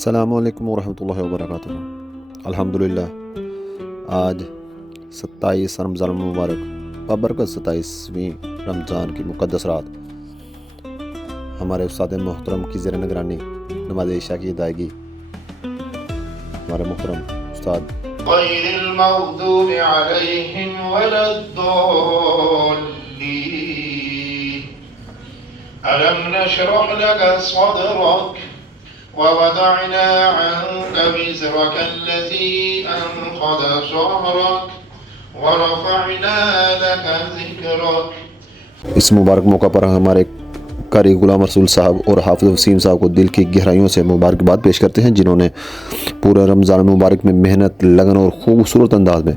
السلام علیکم ورحمۃ اللہ وبرکاتہ۔ الحمدللہ آج 27 رمضان المبارک بابرکت 27ویں رمضان کی مقدس رات ہمارے استاد محترم کی زیر نگرانی نماز عشاء کی ادائیگی ہمارے محترم استاد غیر المغضوب علیہم ولا الضالین ألم نشرح لك صدرك ووضعنا عنك وزرك الذي أنقض ظهرك ورفعنا لك ذكرك۔ اس مبارک موقع پر ہمارے قاری غلام رسول صاحب اور حافظ وسیم صاحب کو دل کی گہرائیوں سے مبارکباد پیش کرتے ہیں، جنہوں نے پورے رمضان مبارک میں محنت، لگن اور خوبصورت انداز میں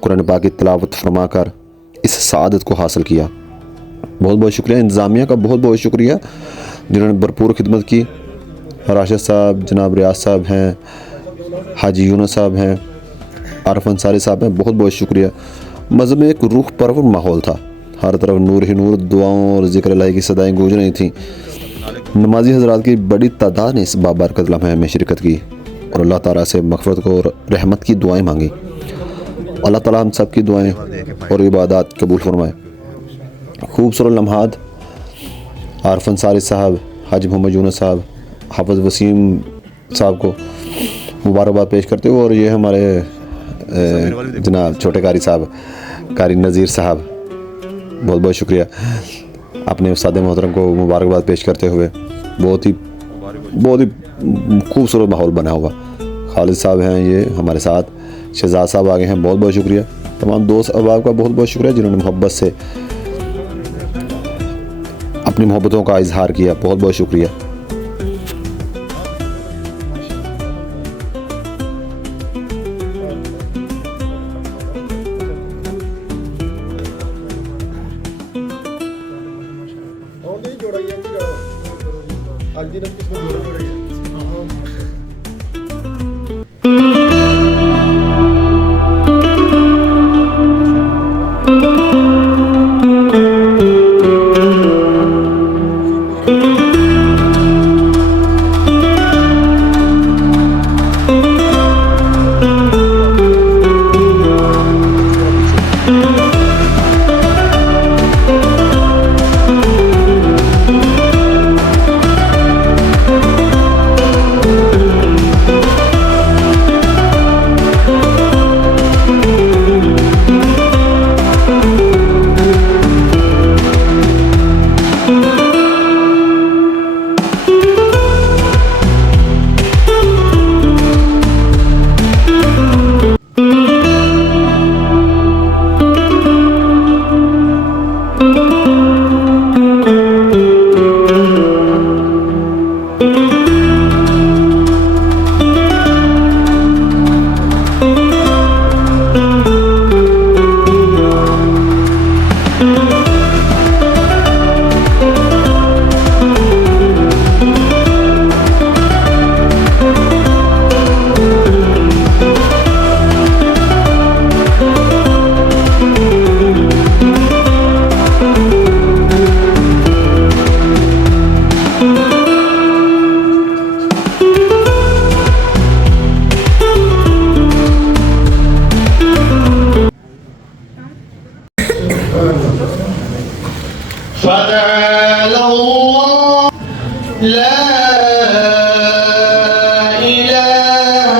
قرآن پاک کی تلاوت فرما کر اس سعادت کو حاصل کیا۔ بہت بہت شکریہ انتظامیہ کا، بہت بہت شکریہ جنہوں نے بھرپور خدمت کی۔ راشد صاحب، جناب ریاض صاحب ہیں، حاجی یونس صاحب ہیں، عارف انصاری صاحب ہیں، بہت بہت شکریہ۔ مذہب میں ایک روح پرور ماحول تھا، ہر طرف نور ہی نور، دعاؤں اور ذکر الہی کی صدائیں گونج رہی تھیں۔ نمازی حضرات کی بڑی تعداد نے اس بابرکت لمحے میں شرکت کی اور اللہ تعالیٰ سے مغفرت اور رحمت کی دعائیں مانگی۔ اللہ تعالیٰ ہم سب کی دعائیں اور عبادات قبول فرمائے۔ خوبصورت لمحات عارف انصاری صاحب، حاجی محمد یونس صاحب، حافظ وسیم صاحب کو مبارکباد پیش کرتے ہوئے، اور یہ ہمارے جناب چھوٹے قاری صاحب، قاری نذیر صاحب، بہت بہت شکریہ اپنے استاد محترم کو مبارکباد پیش کرتے ہوئے۔ بہت ہی خوبصورت ماحول بنا ہوا۔ خالد صاحب ہیں یہ ہمارے ساتھ، شہزاد صاحب آگے ہیں، بہت بہت شکریہ۔ تمام دوست احباب کا بہت بہت شکریہ جنہوں نے محبت سے اپنی محبتوں کا اظہار کیا، بہت بہت شکریہ۔ فتعالى الله لا إله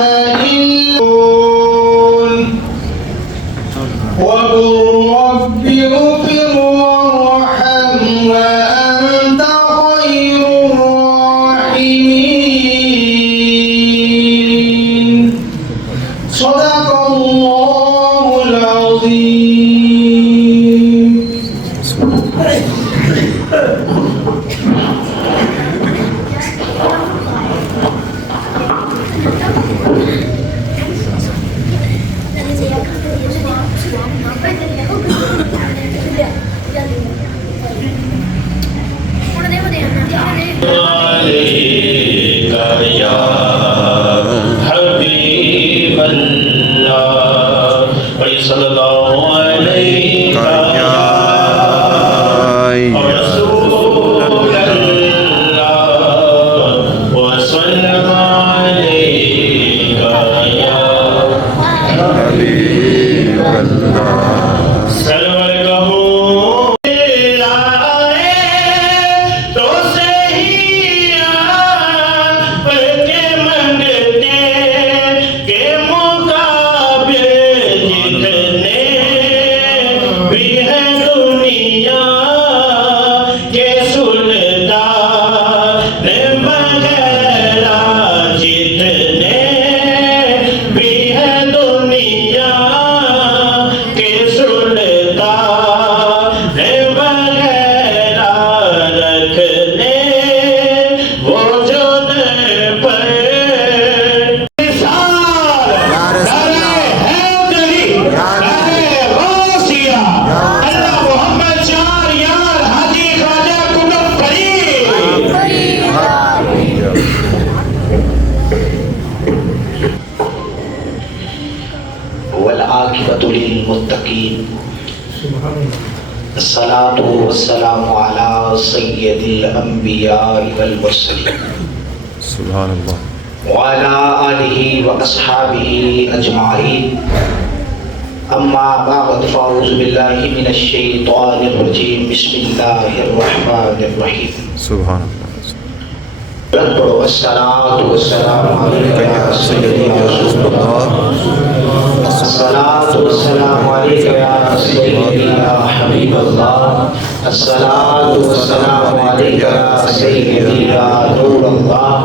إلا هو وقل رب اغفر وارحم وأنت خير الراحمين۔ صدق الله العظيم۔ صلی اللہ علیہ رسول اللہ وسلم وجود پر والعاقبۃ للمتقین الصلاۃ والسلام علی سید الانبیاء والمرسلین سبحان اللہ وعلى آلہ واصحابہ اجمعین اما بعد فاعوذ باللہ من الشیطان الرجیم بسم اللہ الرحمن الرحیم سبحان اللہ پڑھو الصلاۃ والسلام علیکہ یا سیدی یا رسول اللہ الصلاۃ والسلام علیکہ یا سیدی یا حبیب اللہ الصلاۃ والسلام علیکہ یا سیدی یا نور اللہ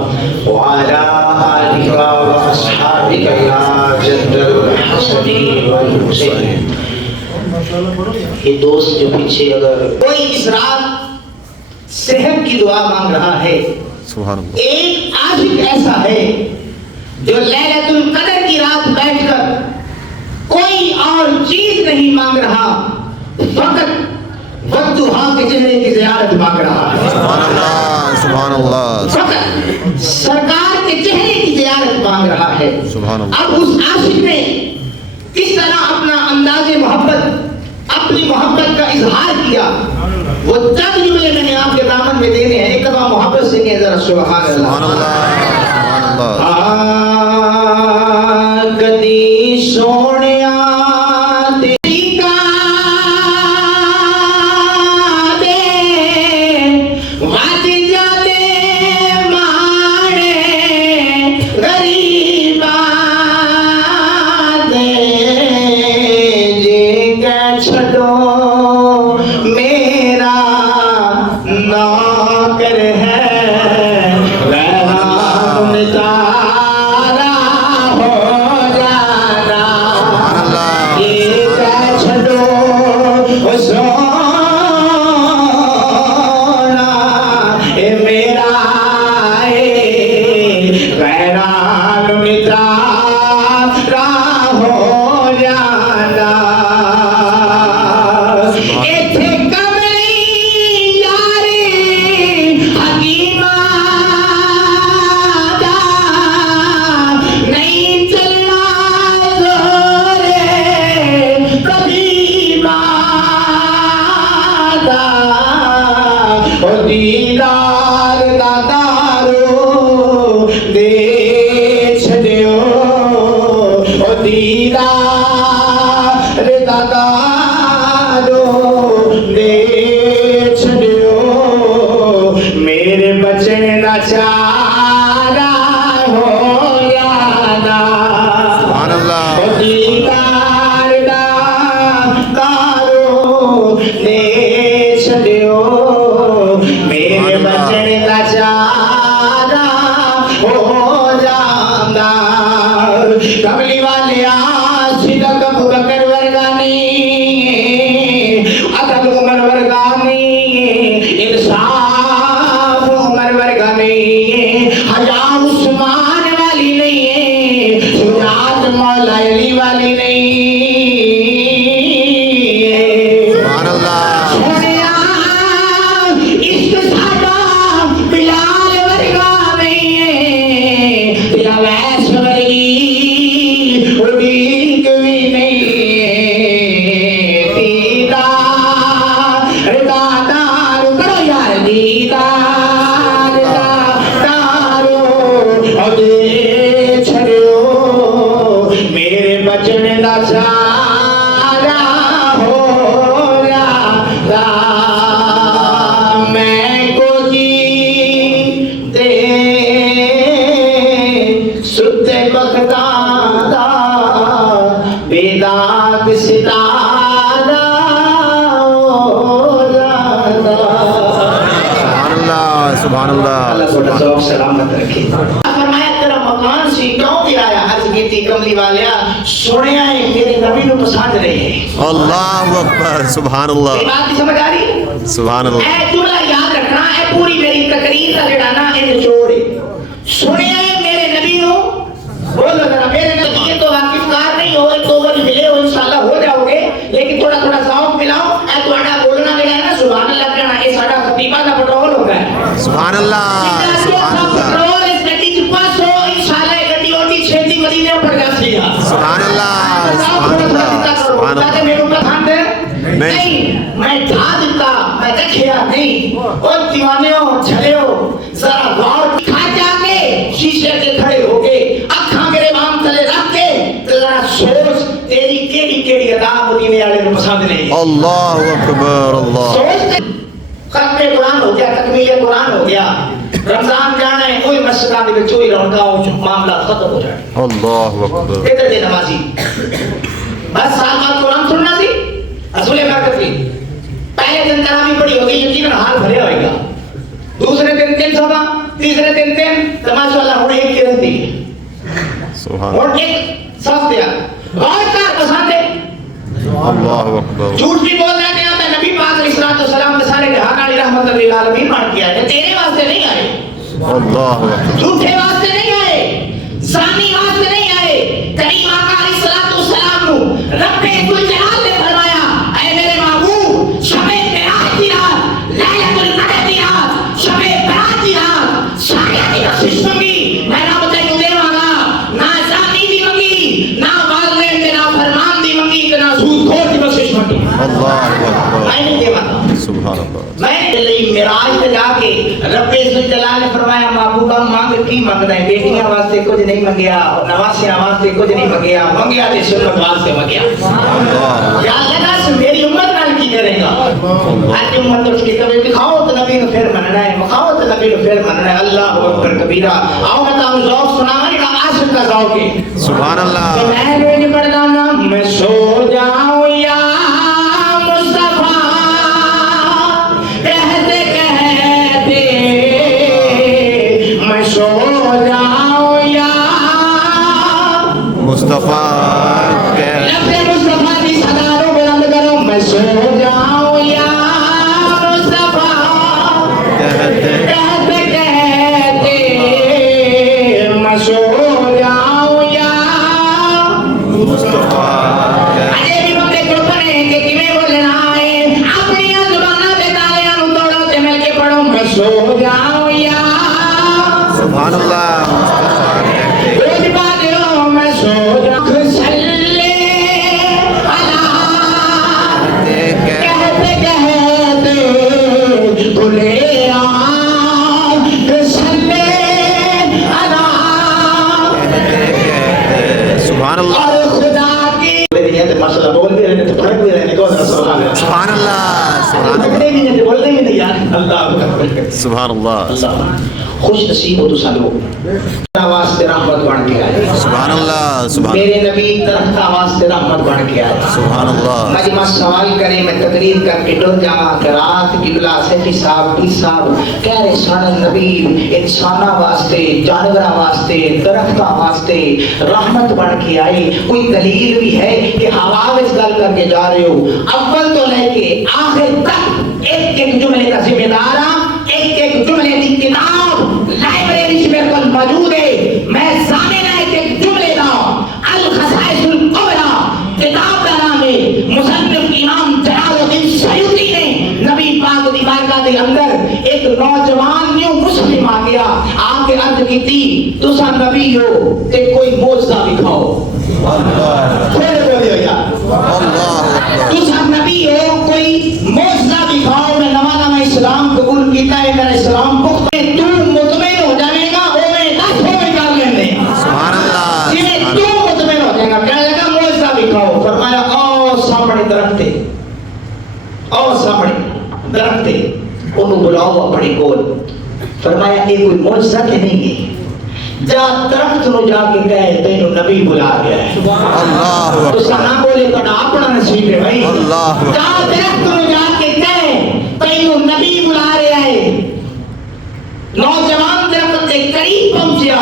وعلی آلک واصحابک یا جد الحسن والحسین. یہ دوست جو پیچھے اگر کوئی اس رات صحت کی دعا مانگ رہا ہے، سبحان اللہ ایک عاشق ایسا ہے جو لیلۃ القدر کی رات بیٹھ کر کوئی اور چیز نہیں مانگ رہا، فقط والضحیٰ کے چہرے کی زیارت مانگ رہا ہے. سبحان اللہ سبحان اللہ فقط سرکار کے چہرے کی زیارت مانگ رہا ہے. سبحان اللہ. اب اس عاشق نے کس طرح اپنا انداز محبت، اپنی محبت کا اظہار کیا، وہ چند جملے میں نے آپ کے دامن میں دینے ہیں. ایک دفعہ محبت سے کہیں ذرا سبحان اللہ. سبحان اللہ سبحان اللہ. کدی سونیا تیری کا دے واد جاتے مانے غریبا دے جی کے چھڑو میرا نوکر ہے ویران تارا ہو جانا یہ کہہ چھڑو سونا اے میرا ویران تارا ہو جانا. ایتھے کملی یاری حکیمہ دا نہیں چلنا زورے قدیمہ دا او دیدار دا دارو دے چھڑیو او دیدار دا دارو دے چھڑیو میرے بچن دا چارہ ہو یادا. سبحان اللہ. او دیدار دا دارو دے چھڑیو میرے بچن دا چارہ ہو جاندہ. کملی والے صدق ابو بکر ورگانی، عدل عمر ورگانی، انصاف عمر ورگانی، حیا عثمان والی نہیں ہے، شجاعت مولا علی والی نہیں ہے. سبحان اللہ. سونیا عشق ساڈا بلال ورگا نہیں ہے، یا ویس ورگی اڑیک بھی نہیں ہے. دیدار دادار کرو یار دیدار دادارو او دے چھڑیو میرے بچن دا چارہ ہو جاتا. میں کو جی دے ستے بختان دا بیداد ستارہ ہو جاتا. سبحان اللہ سبحان اللہ. اللہ کو ذوق سلامت رکھے. فرمایا تیرا مکان سی کیوں گرایا؟ عرض کی تھی کملی والیا سنیا ہے میرے نبی کو پسند رہے ہیں. اللہ اکبر. سبحان یہ اللہ بات سمجھ آ رہی ہے؟ سبحان اللہ. اے جملہ یاد رکھنا ہے، پوری میری زمین کا جڑانا ان چھوڑے سنیا میرے نبی نو بولو ذرا میرے نبی تو واقف کار نہیں ہو تو وہ ملے ہو انشاءاللہ ہو جاؤ گے لیکن تھوڑا تھوڑا ذوق ملاؤ اے تھوڑا بولنا جڑا ہے نا سبحان اللہ کہنا یہ ساڈا خطیبہ دا پٹرول ہو گیا سبحان اللہ سبحان اللہ پٹرول اس گڈی چ پاس ہو انشاءاللہ یہ گڈی اوٹی چھتی مدینے پڑ جاسی ہے سبحان اللہ سبحان اللہ سبحان اللہ میرے اوپر ہاتھ نہیں میں ڈھا دیتا میں دیکھیا نہیں اور دیوانیوں جھلیو ذرا غور کھا جا کے شیشے کے کھڑے ہو کے اکھاں میرے بام تلے رکھ کے ذرا سوچ تیری کیڑی کیڑی ادا مدینے والے کو پسند نہیں اللہ اکبر اللہ سوچ ختم قرآن ہو گیا تکمیل قرآن ہو گیا رمضان جانا ہے کوئی مسجدہ میں چوئی روندا ہو معاملہ ختم ہو جائے اللہ اکبر ادھر دے نمازی بس سال بعد قرآن سننا سی اصول برکت سی پہلے دن تراویح پڑھی ہوگی یقیناً حال بھریا ہوئے گا دوسرے دن 300 تیسرے دن 3 تو ماشاءاللہ ہوں ایک کی رہتی سبحان اور ایک صف دیا غور کر پسند ہے اللہ اکبر جھوٹ بھی بول رہے ہیں میں نبی پاک علیہ السلام کے سارے جہان علی رحمت للعالمین مان کیا ہے تیرے واسطے نہیں آئے اللہ اکبر جھوٹے واسطے نہیں آئے زانی واسطے نہیں آئے کریم آقا علیہ السلام کو رب ذوالجلال نے فرمایا اے میرے محبوب شب معراج کی رات لیلۃ القدر کی رات شب برات کی رات سارے کی بخشش مانگی میں رب تجھے دے مانگا نہ زانی دی منگی نہ والدین کے نافرمان دی منگی کہ نہ سود خور دی بخشش مانگی اللہ اکبر میں نہیں دے مانگا سبحان اللہ میں نے معراج پہ جا کے رب ذوالجلال نے فرمایا محبوبہ مانگ کی منگنا ہے بیٹیاں واسطے کچھ نہیں منگیا نواسیاں واسطے کچھ نہیں منگیا منگیا تے سنت واسطے منگیا یا اللہ دس میری امت نال کی کرے گا آج امت اس کی کبھی دکھاؤ تو نبی کو پھر مننا ہے مکھاؤ تو نبی کو پھر مننا ہے اللہ اکبر کبیرہ آؤ میں تمہیں ذوق سناواں جڑا عاشق کا ذوق ہے سبحان اللہ میں روز پڑھدا نا میں سو جاؤں یا مصطفیٰ کہتے کہتے میں سو جاؤں یا مصطفیٰ لفظ مصطفیٰ کی صداروں بلند کرو میں سو جاؤں یا مصطفیٰ کہتے کہتے کہتے میں سو جاؤں یا مصطفیٰ اجے بھی بندے کو پڑھے کہ کیویں بولنا ہے اپنی زباناں تے تالیاں نوں توڑو تے مل کے پڑھو میں سو جاؤں یا سبحان اللہ مصطفیٰ کہتے روز باجو میں سو جاؤں صلی علی کہتے کہتے بھولے آ صلی علی سبحان اللہ اور خدا کی مسئلہ بول بھی رہے تو پڑھ بھی رہے کون سبحان اللہ سبحان اللہ سبحان پڑھنے بھی نہیں بولنے بھی نہیں یار اللہ اکبر سبحان اللہ اللہ خوش نصیب ہو تو سالو واسطے رحمت بن کے آئے سبحان اللہ سبحان میرے نبی درخت واسطے رحمت بن کے آئے سبحان اللہ مجمع سوال کرے میں تقریر کر کے ڈر جاواں کہ رات قبلہ سیفی صاحب ٹی صاحب کہہ رہے سانا نبی انساناں واسطے جانوراں واسطے درختاں واسطے رحمت بن کے آئے کوئی دلیل بھی ہے کہ ہوا وچ گل کر کے جا رہے ہو اول تو لے کے آخر تک ایک ایک جملے کا ذمہ دار ہاں ایک ایک جملے کی کتاب لائبریری میں کل موجود ہے میں ضامن ہے ایک جملے دا الخصائص الکبری کتاب کا نام ہے مصنف امام جلال الدین سیوطی نے نبی پاک دی بارگاہ دے اندر ایک نوجوان نیو مسلم آ گیا آ کے عرض کی تھی تساں نبی ہو تے کوئی معجزہ دکھاؤ اللہ پھر بولے ہو یار اللہ تساں نبی ہو کوئی معجزہ دکھاؤ میں نواں اسلام قبول کیتا ہے میرا اسلام پختہ ہے تو مطمئن ہو جائے گا وہ میں دس ہو میں کر لینے سبحان اللہ جنہیں تو مطمئن ہو جائے گا کہنے لگا معجزہ دکھاؤ فرمایا او سامنے درخت ہے او سامنے درخت ہے انہوں بلاؤ اپنی کول فرمایا یہ کوئی معجزہ کہ نہیں ہے جا درخت نو جا کے کہے تینو نبی بلا گیا ہے اللہ تو سنا بولے تو اپنا نصیب ہے بھائی اللہ جا درخت نو جا کے کہے تینو نبی بلا رہا ہے نوجوان درخت کے قریب پہنچیا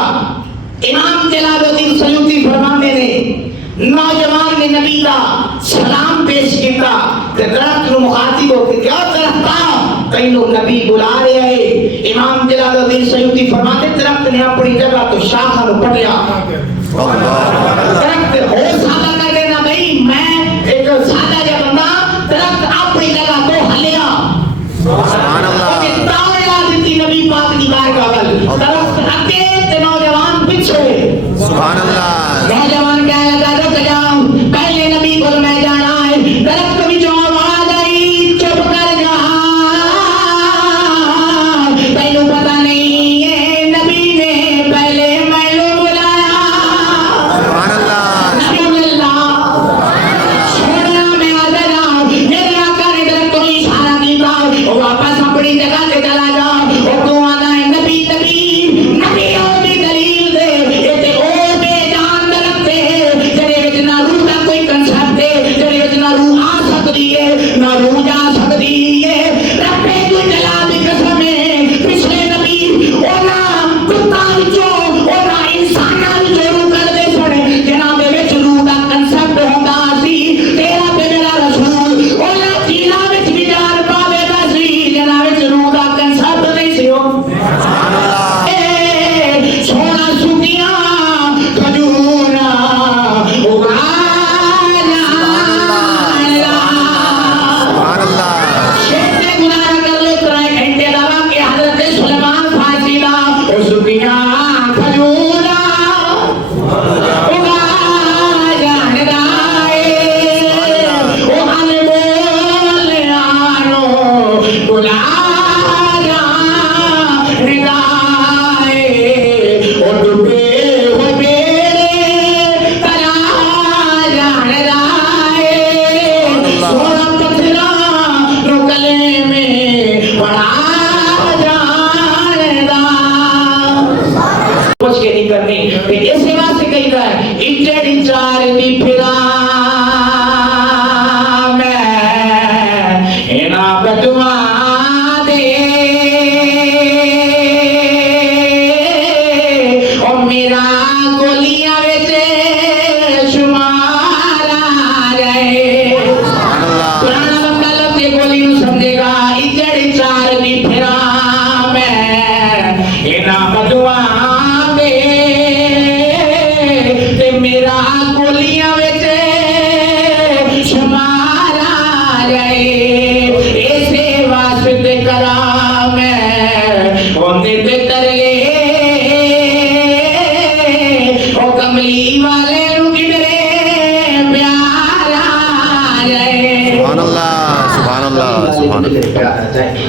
امام جلال الدین سیوطی فرمانے نے نوجوان نے نبی کا سلام پیش کیتا تے درخت نو مخاطب ہو کے کیا درخت تینوں نبی بلا رہے ہیں. امام جلال الدین سیوطی فرماتے درخت نے اپنی جگہ تو شاخہ نو پٹیا. درخت ہو سادہ کر دینا بھائی میں ایک سادہ جا بندہ درخت اپنی جگہ تو ہلیا. سبحان اللہ. نبی پاک کی بارگاہ وال درخت اگے تے نوجوان پیچھے. سبحان اللہ. نوجوان کہہ لگا رک جاؤ پہلے نبی کو میں جانا ہے. درخت وچوں آواز آئی چپ کر جا تینوں پتہ نہیں ہے نبی نے پہلے مینوں بلایا. سبحان اللہ. سبحان اللہ. سونا میں آدھا میرے آقا نے درخت کو اشارہ کیتا واپس اپنی جگہ تے چلا جا.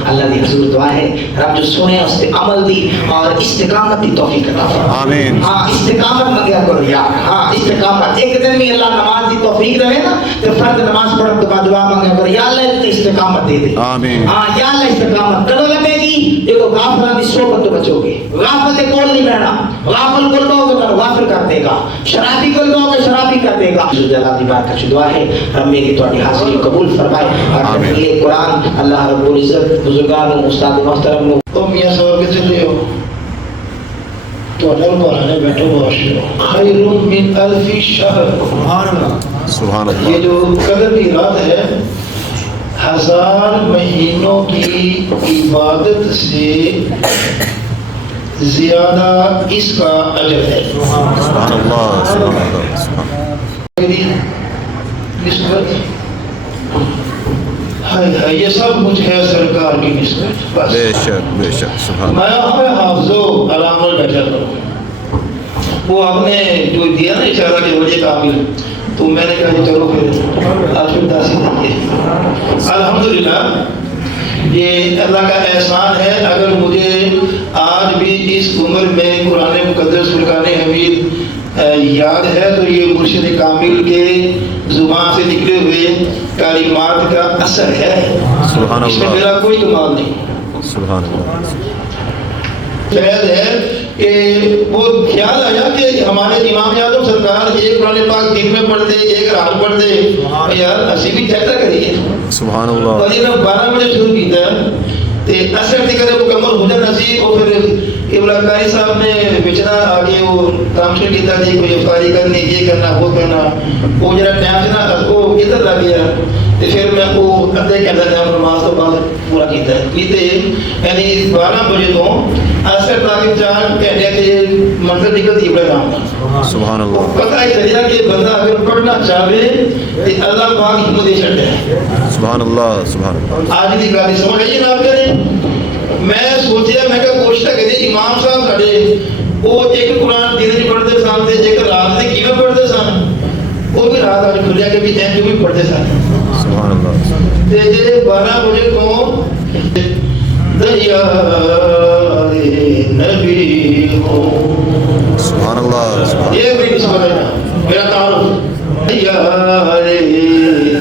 اللہ دی حضور دعا ہے رب جو سنے اس پہ عمل دی اور استقامت دی توفیق عطا فرمائے. آمین. ہاں استقامت منگیا کرو یار. ہاں استقامت ایک دن میں اللہ نماز دی توفیق دے نا تو فرض نماز پڑھنے کے بعد دعا منگیا کرو یا اللہ استقامت دے دے. آمین. ہاں یا اللہ استقامت کرو لگے گی دیکھو غافلوں کی صحبت تو بچو گے. غافل کے کول نہیں رہنا. غافل کو لو تو غافل کر دے گا. شرابی کو لو تو شرابی کر دے گا. اللہ دی بات کا دعا ہے رب میری تواڈی حاضری قبول فرمائے اور یہ قرآن اللہ رب العزت بزرگان استاد محترم نو تو میاں صاحب کے چلے ہو تو اللہ قرآن بیٹھو بہت خیر من الف شہر. سبحان اللہ. یہ جو قدر کی رات ہے 1000 مہینوں کی عبادت سے زیادہ اس کا اجر ہے. سبحان اللہ. سبحان اللہ. نسبت ہے یہ سب کچھ ہے سرکار کی نسبت بس. بے شک بے شک. سبحان میں ہمیں حافظو علامہ بیٹھا تھا وہ آپ نے جو دیا نا اشارہ کے وجہ کامل تو میں نے کہا چلو پھر آپ پھر داسی دیجیے. الحمدللہ یہ اللہ کا احسان ہے. اگر مجھے آج بھی اس عمر میں قرآن مقدس فرقان حمید یاد ہے تو یہ مرشد کامل کے زبان سے نکلے ہوئے کلمات کا اثر ہے. سبحان اس میں اللہ. میرا کوئی کمال نہیں. سبحان اللہ. فیض ہے کہ وہ خیال آیا کہ ہمارے امام اعظم سرکار ایک قرآن پاک دن میں پڑھتے ایک رات پڑھتے یار اسی بھی چیتا کریے. سبحان اللہ. اور یہ 12 بجے شروع کیتا ہے تے اثر دی کرے مکمل ہو جانا سی. اور پھر ابراہیم قاری صاحب نے بچنا آگے وہ کام شروع کیتا جی کوئی افطاری کرنی یہ کرنا وہ کرنا وہ جڑا ٹائم سے نا وہ ادھر لگ گیا تو پھر میں وہ ادھے گھنٹے کا نماز تو بعد پورا کیتا ہے نہیں تو یعنی 12 بجے تو اثر تک 4 گھنٹے کے منزل نکلتی ہے بڑے آرام نال سبحان اللہ پتہ ہی چلے گا کہ بندہ اگر پڑھنا چاہے تو اللہ پاک ہمت دے چھڑتا ہے سبحان اللہ سبحان اللہ آج کی گل سمجھ آئیے نا آپ کریں میں سوچیا میں کہ کوشش کرے امام صاحب ساڈے وہ ایک قرآن دن پڑھتے سن تے جے رات میں کیویں پڑھتے سن وہ بھی رات آج کھلیا کہ بھی تین بھی پڑھتے سن سبحان اللہ تے جے 12 بجے تو دریا نبی ہو سبحان اللہ سبحان یہ بھی نسبت ہے میرا تعارف دریا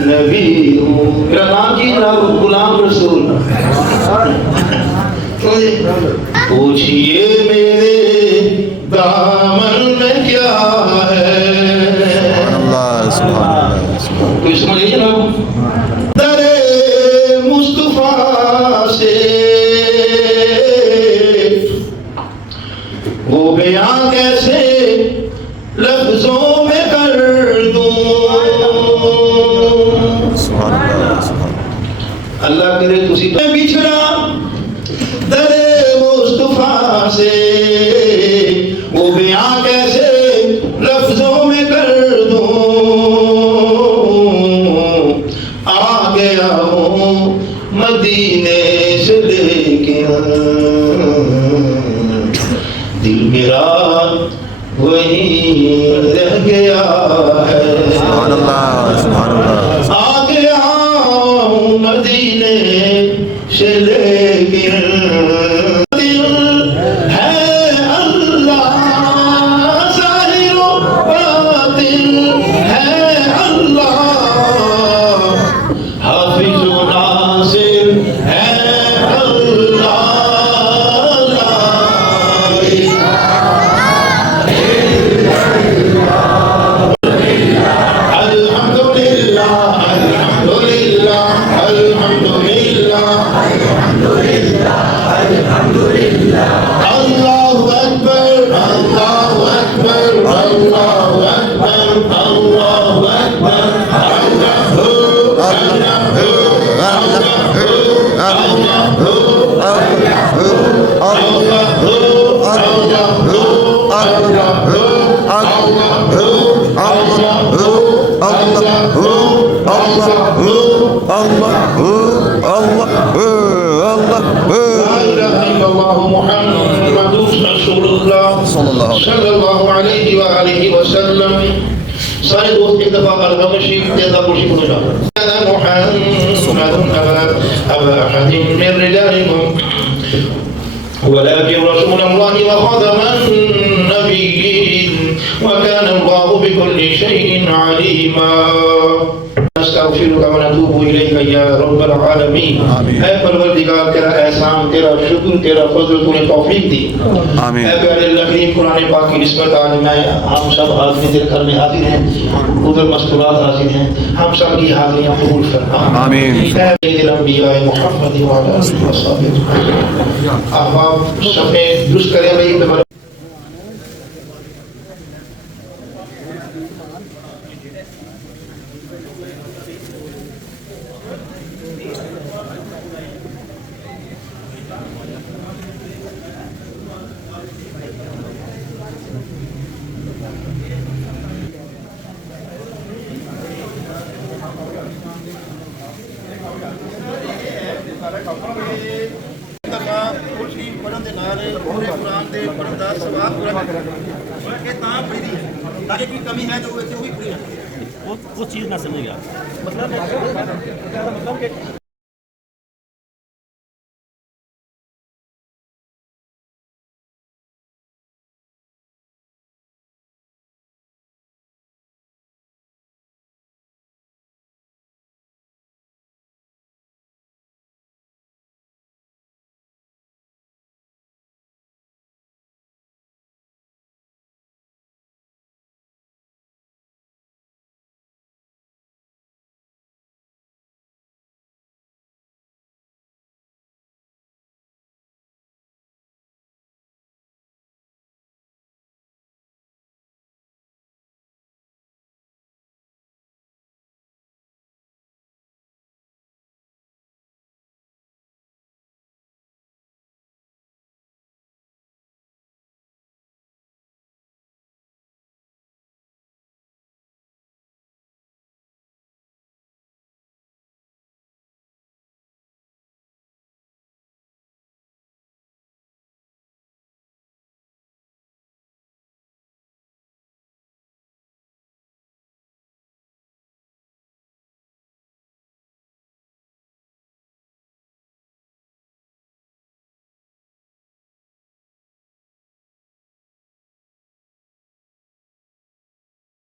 نبی ہو میرا نام کی جناب غلام رسول پوچھئے میرے دامن میں کیا ہے اللہ سبحان اللہ کوئی سمجھ لیجیے نا در مصطفیٰ سے وہ بیان کیسے لفظوں میں کر دوں سبحان اللہ سبحان اللہ کرے تسی میں بچھڑا در مصطفیٰ سے وہ بیان کیسے لفظوں میں کر دوں آ گیا ہوں مدینے سے لیکن دل میرا وہیں رہ گیا ہے سبحان اللہ سبحان اللہ آ گیا ہوں مدینے سے لیکن دل ہے اللہ ظاہر و باطن ہے اللہ حافظ و ناصر ہے اللہ صلی اللہ علیہ وآلہ وسلم سارے دوست ایک دفعہ الغم شریف تیزہ پوشی پڑھو جاؤ محمد ابا احد من رجالكم ولكن رسول الله وخاتم النبيين وكان الله بكل شيء عليما نستغفرك ونتوب إليك يا رب العالمين اے پروردگار تیرا احسان تیرا شکر تیرا فضل تو نے توفیق دی آمین اے پیارے اللہ کریم قرآن پاک کی نسبت آج میں ہم سب آدمی تیرے گھر میں حاضر ہیں ادھر مستورات حاضر ہیں ہم سب کی حاضریاں قبول فرما آمین اے سید الانبیاء محمد وعلی آلہ وصحبہ احباب صفحے درست کریں بھائی تمہارے کمی ہے جو وہ چیز نہ سمجھ گیا مطلب